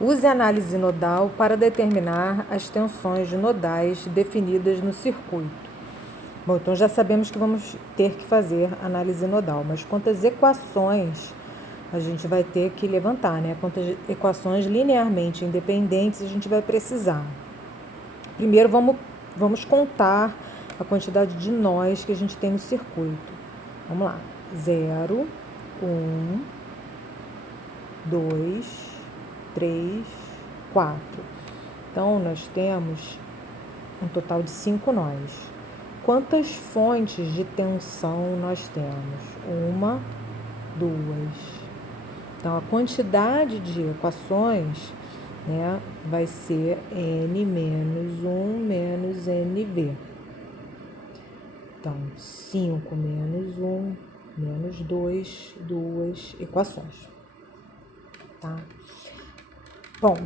Use a análise nodal para determinar as tensões nodais definidas no circuito. Bom, então já sabemos que vamos ter que fazer análise nodal, mas quantas equações a gente vai ter que levantar, né? Quantas equações linearmente independentes a gente vai precisar. Primeiro vamos contar a quantidade de nós que a gente tem no circuito. Vamos lá. 0, 1, 2, 3, 4. Então, nós temos um total de 5 nós. Quantas fontes de tensão nós temos? 1, 2. Então, a quantidade de equações, né, vai ser N menos 1 menos NV. Então, 5 menos 1 menos 2, duas equações. Tá? Bom,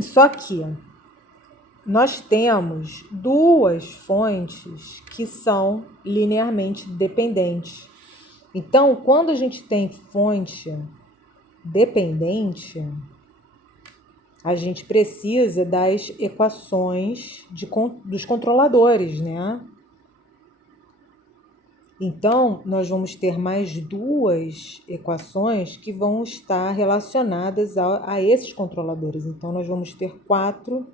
só que nós temos duas fontes que são linearmente dependentes. Então, quando a gente tem fonte dependente, a gente precisa das equações dos controladores, né? Então, nós vamos ter mais duas equações que vão estar relacionadas a esses controladores. Então, nós vamos ter 4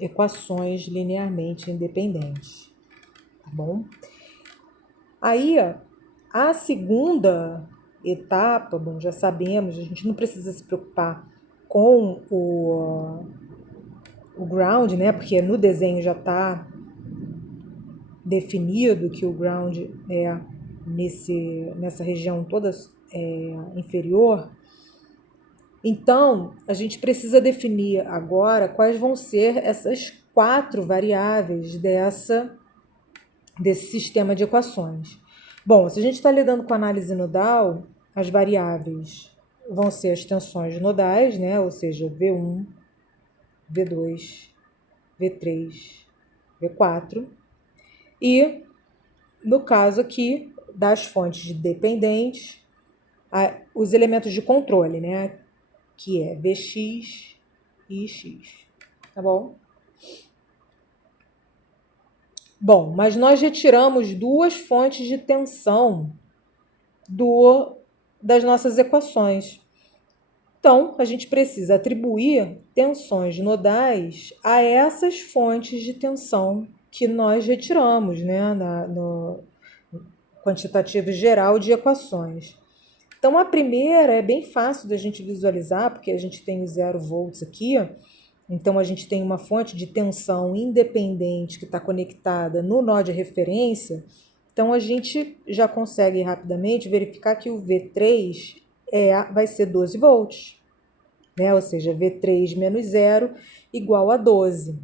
equações linearmente independentes, tá bom? Aí, a segunda etapa, bom, já sabemos, a gente não precisa se preocupar com o ground, né? Porque no desenho já está definido que o ground é nessa região toda inferior. Então, a gente precisa definir agora quais vão ser essas 4 variáveis desse sistema de equações. Bom, se a gente está lidando com análise nodal, as variáveis vão ser as tensões nodais, né? Ou seja, V1, V2, V3, V4. E, no caso aqui, das fontes dependentes, os elementos de controle, né? Que é Vx e X. Tá bom? Bom, mas nós retiramos duas fontes de tensão das nossas equações. Então, a gente precisa atribuir tensões nodais a essas fontes de tensão que nós retiramos, né, no quantitativo geral de equações. Então, a primeira é bem fácil da gente visualizar, porque a gente tem os 0 volts aqui. Então, a gente tem uma fonte de tensão independente que está conectada no nó de referência. Então, a gente já consegue rapidamente verificar que o V3 vai ser 12 volts, né? Ou seja, V3 menos 0 igual a 12.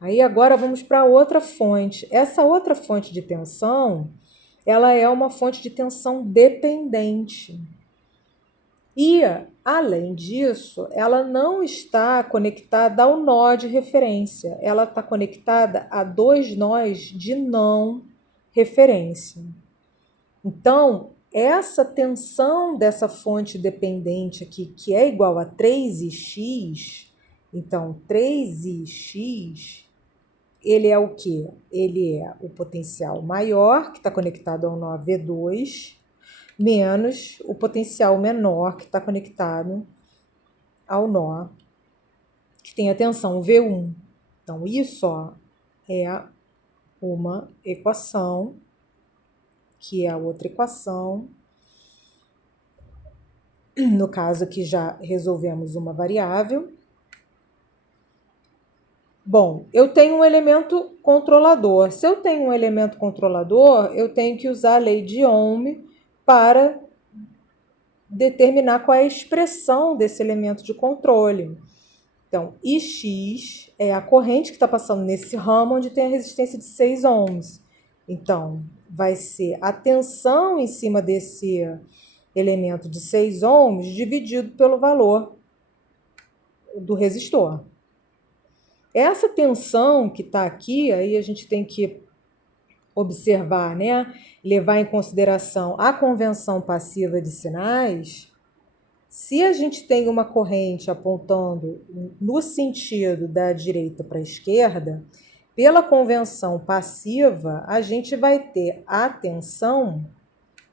Aí, agora, vamos para outra fonte. Essa outra fonte de tensão, ela é uma fonte de tensão dependente. E, além disso, ela não está conectada ao nó de referência. Ela está conectada a 2 nós de não referência. Então, essa tensão dessa fonte dependente aqui, que é igual a 3ix, então 3ix, ele é o quê? Ele é o potencial maior, que está conectado ao nó V2, menos o potencial menor, que está conectado ao nó, que tem a tensão V1. Então, isso é uma equação, que é a outra equação. No caso aqui já resolvemos uma variável. Bom, eu tenho um elemento controlador. Se eu tenho um elemento controlador, eu tenho que usar a lei de Ohm para determinar qual é a expressão desse elemento de controle. Então, Ix é a corrente que está passando nesse ramo onde tem a resistência de 6 ohms. Então, vai ser a tensão em cima desse elemento de 6 ohms dividido pelo valor do resistor. Essa tensão que está aqui, aí a gente tem que observar, né? Levar em consideração a convenção passiva de sinais. Se a gente tem uma corrente apontando no sentido da direita para a esquerda, pela convenção passiva, a gente vai ter a tensão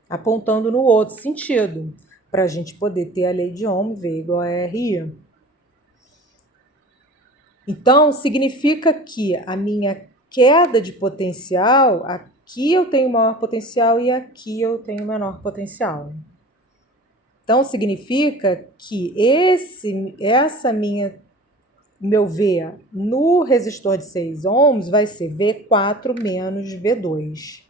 apontando no outro sentido, para a gente poder ter a lei de Ohm, V igual a RI. Então, significa que a minha queda de potencial, aqui eu tenho maior potencial e aqui eu tenho menor potencial. Então, significa que meu V no resistor de 6 ohms vai ser V4 menos V2.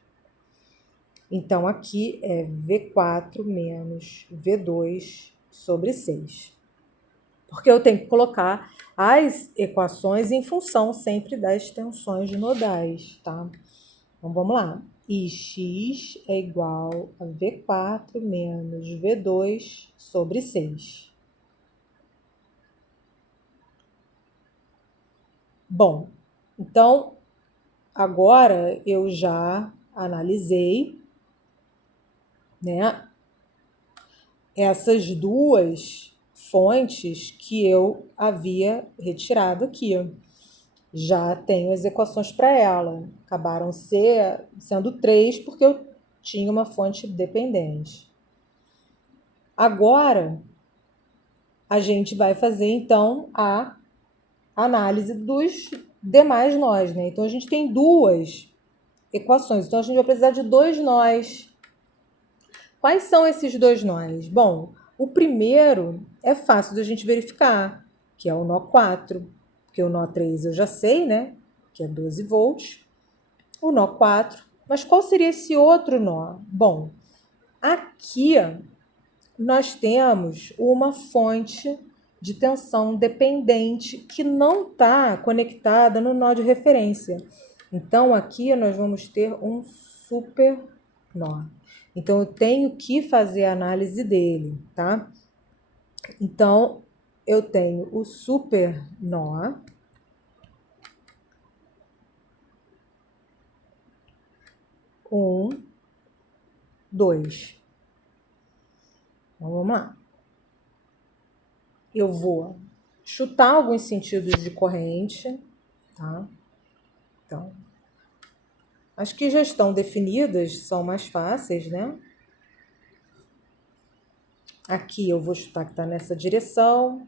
Então, aqui é V4 menos V2 sobre 6. Porque eu tenho que colocar as equações em função sempre das tensões nodais, tá? Então, vamos lá. Ix é igual a V4 menos V2 sobre 6. Bom, então, agora eu já analisei, né, essas duas fontes que eu havia retirado aqui. Já tenho as equações para ela. Acabaram sendo 3 porque eu tinha uma fonte dependente. Agora, a gente vai fazer, então, a análise dos demais nós, né? Então, a gente tem duas equações. Então, a gente vai precisar de dois nós. Quais são esses dois nós? Bom, o primeiro é fácil da gente verificar, que é o nó 4, porque o nó 3 eu já sei, né? Que é 12 volts. O nó 4. Mas qual seria esse outro nó? Bom, aqui nós temos uma fonte de tensão dependente que não está conectada no nó de referência. Então, aqui nós vamos ter um super nó. Então, eu tenho que fazer a análise dele, tá? Então, eu tenho o super nó. 1, 2. Então, vamos lá. Eu vou chutar alguns sentidos de corrente, tá? Então, as que já estão definidas são mais fáceis, né? Aqui eu vou chutar que está nessa direção.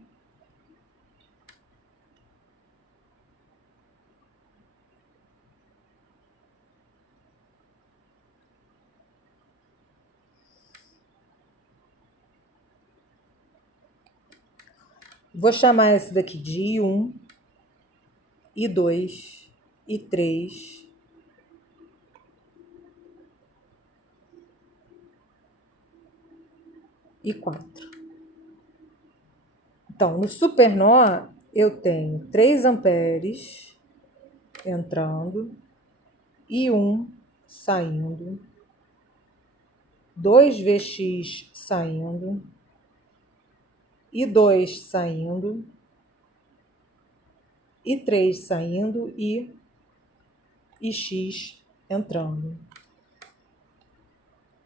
Vou chamar esse daqui de I1, I2, I3, I4. Então, no supernó, eu tenho 3 amperes entrando, I1 saindo, 2Vx saindo, I2 saindo, I3 saindo e Ix entrando.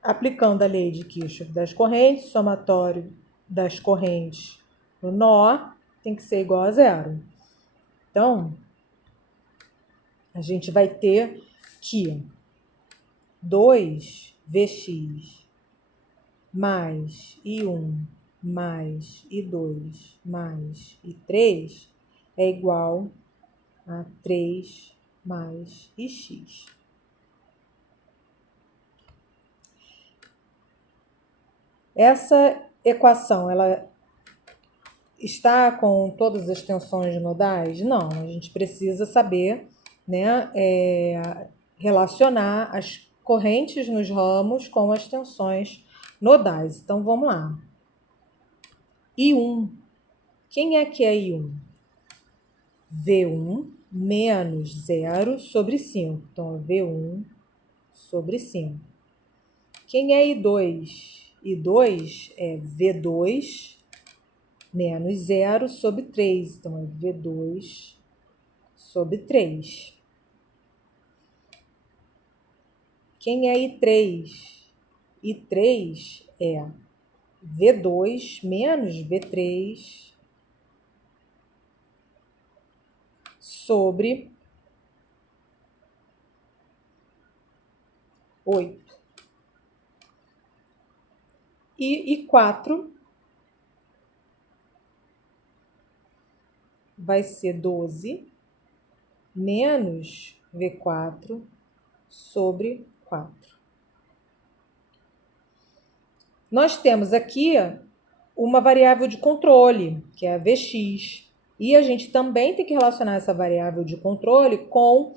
Aplicando a lei de Kirchhoff das correntes, somatório das correntes no nó tem que ser igual a zero. Então, a gente vai ter que 2Vx mais I1 mais I2 mais I3 é igual a 3 mais Ix. Essa equação, ela está com todas as tensões nodais? Não, a gente precisa saber, né, relacionar as correntes nos ramos com as tensões nodais. Então, vamos lá. I1. Quem é que é I1? V1 menos 0 sobre 5. Então, V1 sobre 5. Quem é I2? I2 é V2 menos 0 sobre 3. Então, é V2 sobre 3. Quem é I3? I3 é V2 menos V3 sobre 8. E 4 vai ser 12 menos V4 sobre 4. Nós temos aqui uma variável de controle, que é a Vx. E a gente também tem que relacionar essa variável de controle com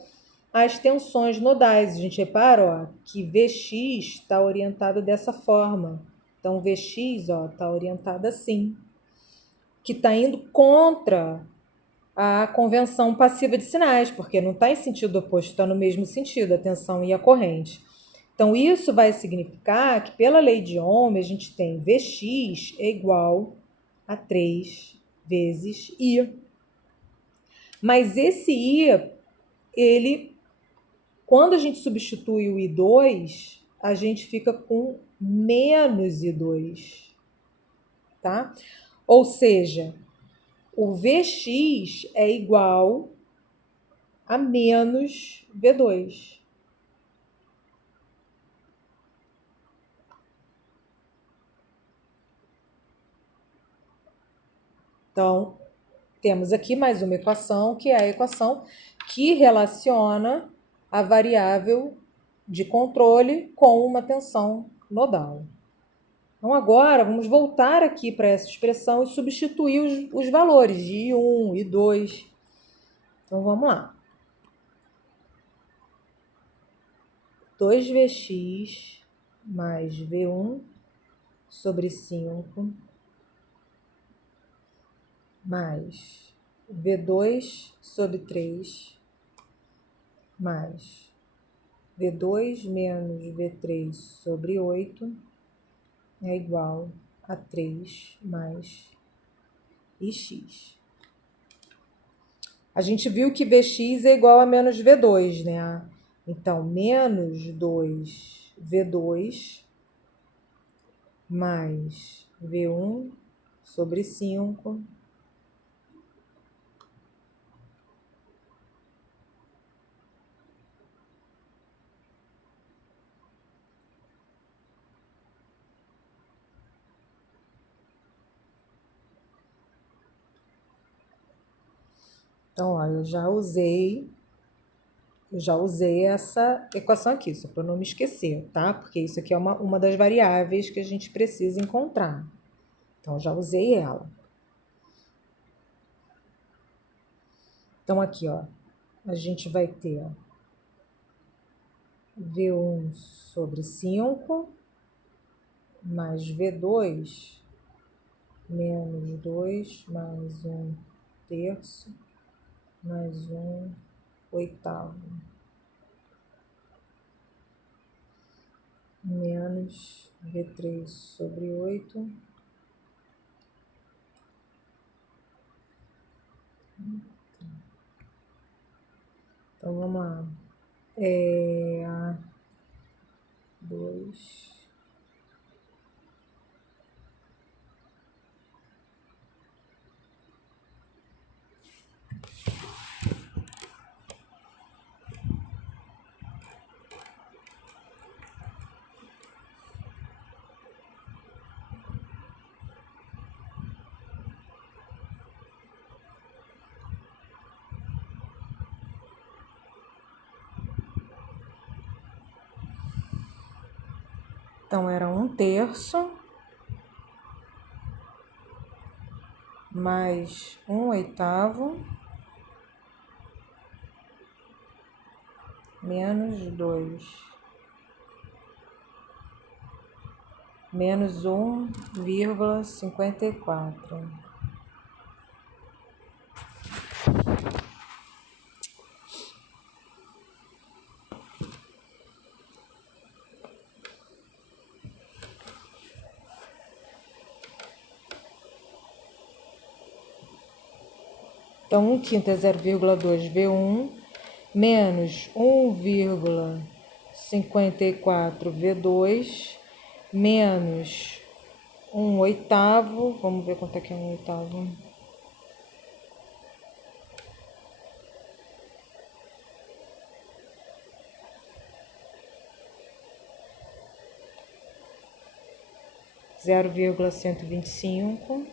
as tensões nodais. A gente repara, ó, que Vx está orientado dessa forma. Então, Vx está orientada assim, que está indo contra a convenção passiva de sinais, porque não está em sentido oposto, está no mesmo sentido, a tensão e a corrente. Então, isso vai significar que, pela lei de Ohm, a gente tem Vx é igual a 3 vezes I. Mas esse I, ele, quando a gente substitui o I2, a gente fica com menos I2, tá? Ou seja, o Vx é igual a menos V2. Então, temos aqui mais uma equação, que é a equação que relaciona a variável de controle com uma tensão nodal. Então, agora, vamos voltar aqui para essa expressão e substituir os valores de I1, I2. Então, vamos lá. 2Vx mais V1 sobre 5 mais V2 sobre 3 mais V2 menos V3 sobre 8 é igual a 3 mais Ix. A gente viu que Vx é igual a menos V2, né? Então, menos 2V2 mais V1 sobre 5 Então, ó, eu já usei essa equação aqui, só para não me esquecer, tá? Porque isso aqui é uma das variáveis que a gente precisa encontrar. Então, eu já usei ela. Então, aqui, ó, a gente vai ter V1 sobre 5 mais V2 menos 2 mais 1 terço mais 1 oitavo menos V3 sobre 8 Então, vamos lá. 2 Então, era 1 terço mais 1 oitavo menos 2 menos 1,54. Então, 1/5 é 0,2 V1 menos 1,54 V2 menos 1/8. Vamos ver quanto é que é 1/8. 0,125.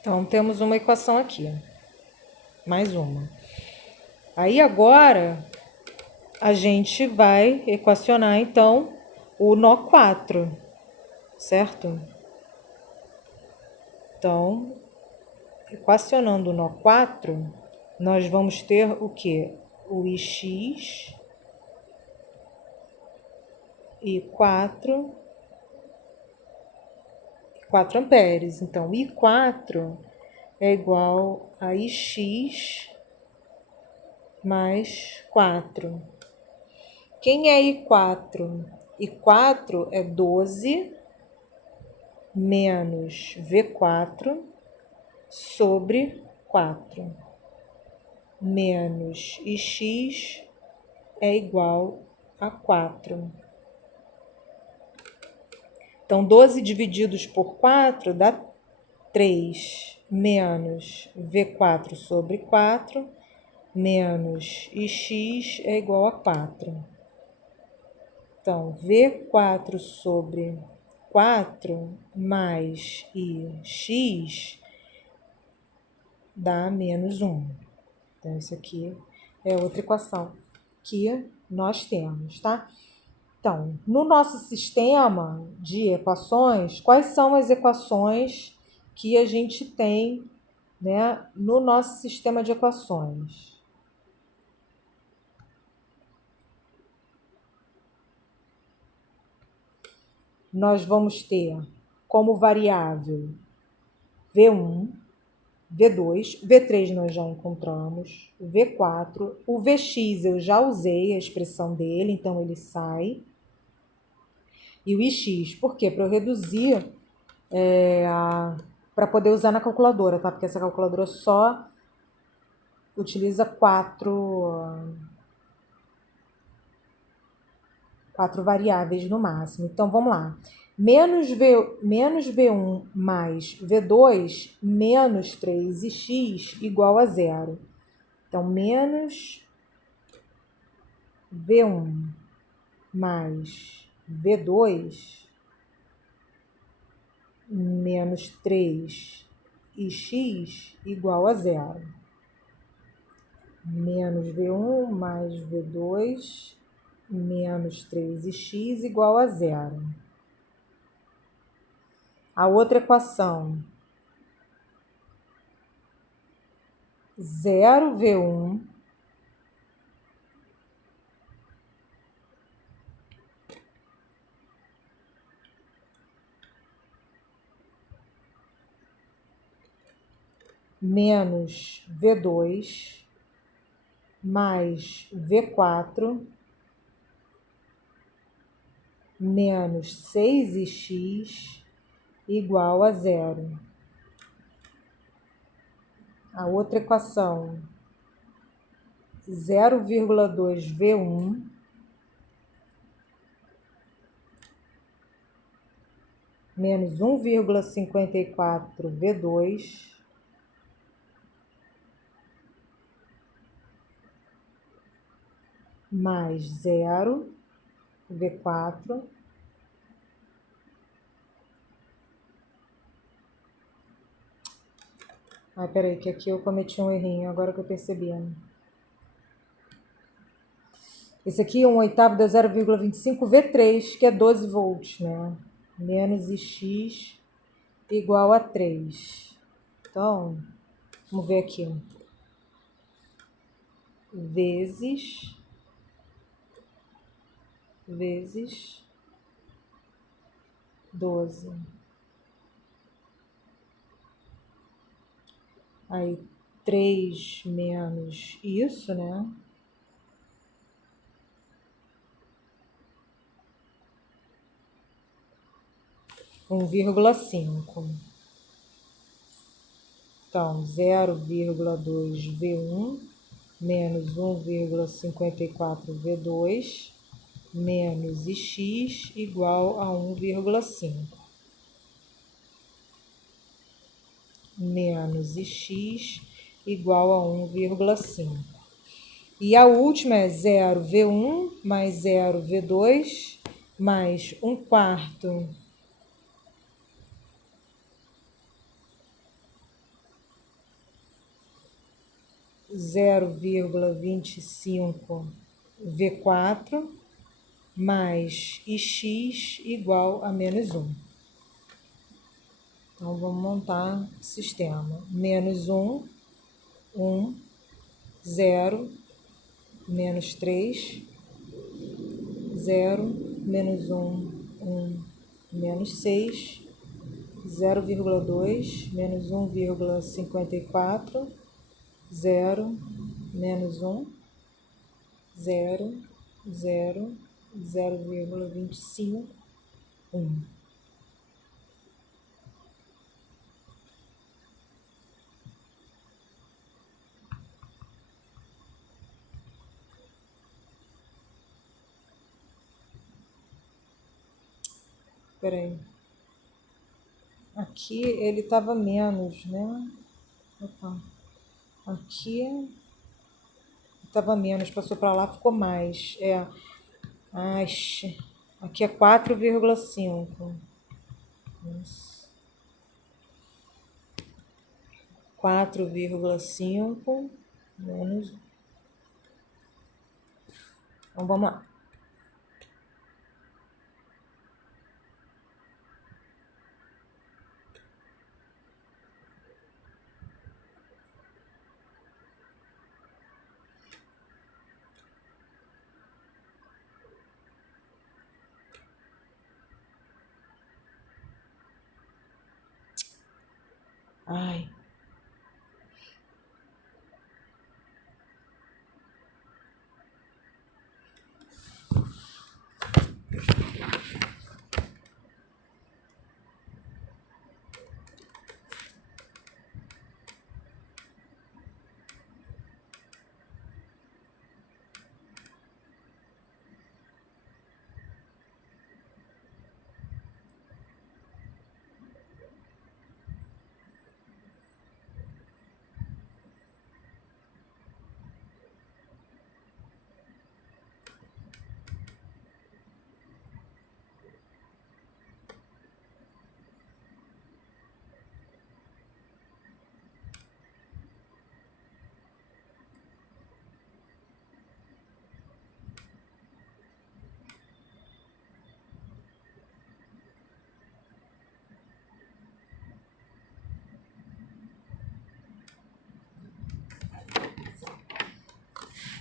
Então, temos uma equação aqui. Mais uma. Aí, agora, a gente vai equacionar, então, o nó 4, certo? Então, equacionando o nó 4, nós vamos ter o quê? O ix e 4 amperes. Então, I4 é igual a Ix mais 4. Quem é I4? I4 é 12 menos V4 sobre 4. Menos Ix é igual a 4. Então, 12 divididos por 4 dá 3, menos V4 sobre 4, menos Ix é igual a 4. Então, V4 sobre 4 mais Ix dá menos 1. Então, isso aqui é outra equação que nós temos, tá? Então, no nosso sistema de equações, quais são as equações que a gente tem, né, no nosso sistema de equações? Nós vamos ter como variável V1, V2, V3 nós já encontramos, V4, o Vx eu já usei a expressão dele, então ele sai. E o Ix, por quê? Para eu reduzir, para poder usar na calculadora, tá? Porque essa calculadora só utiliza quatro variáveis no máximo. Então, vamos lá. Menos V1 mais V2 menos 3x igual a 0. Então, menos V1 mais V2 menos 3x igual a 0. Menos V1 mais V2 menos 3x igual a 0. A outra equação, 0V1 menos V2 mais V4 menos 6x igual a 0. A outra equação, 0,2V1 menos 1,54V2 mais 0, V4, peraí, que aqui eu cometi um errinho, agora que eu percebi. Esse aqui, 1/8 dá 0,25 V3, que é 12 volts, né? Menos Ix igual a 3. Então, vamos ver aqui. Vezes 1 12. Aí 3 menos isso, né? Um vírgula 5. Então, 0,2 V1 menos 1,54 V2 menos x igual a 1,5. Menos x igual a 1,5. E a última é 0 V1 mais 0 V2 mais 1/4 0,25 V4 mais x igual a menos 1. Então, vamos montar o sistema. Menos 1, 0, menos 3, 0, menos 1, menos 6, 0,2, menos 1,54, 0, menos 1, 0, 0, 0,25, 1. Espera aí. Aqui ele estava menos, né? Opa. Aqui estava menos, passou para lá, ficou mais. Aqui é 4,5. 4,5 menos. Então vamos lá. Ai.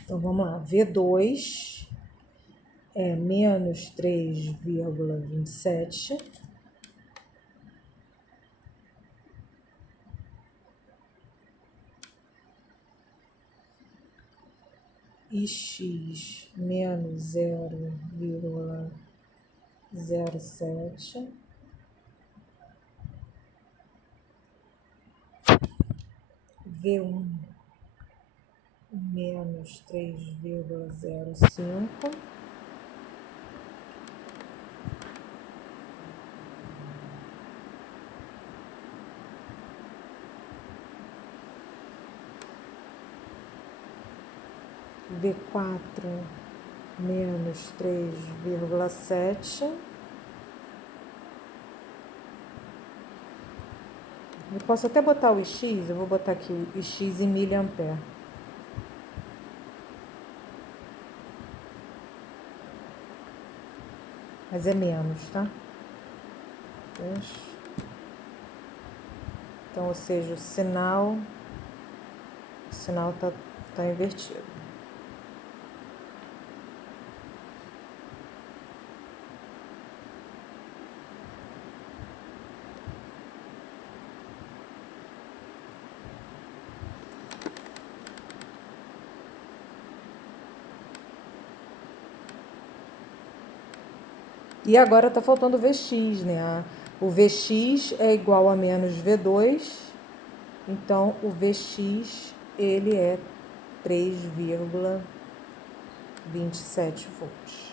Então vamos lá. V2 é menos 3,27. E x menos 0,07. V1 menos 3,05. V4 menos 3,7. Eu posso até botar o X, eu vou botar aqui o X em miliampere. Mas é menos, tá? Então, ou seja, o sinal tá invertido. E agora está faltando o Vx, né? O Vx é igual a menos V2, então o Vx ele é 3,27 volts.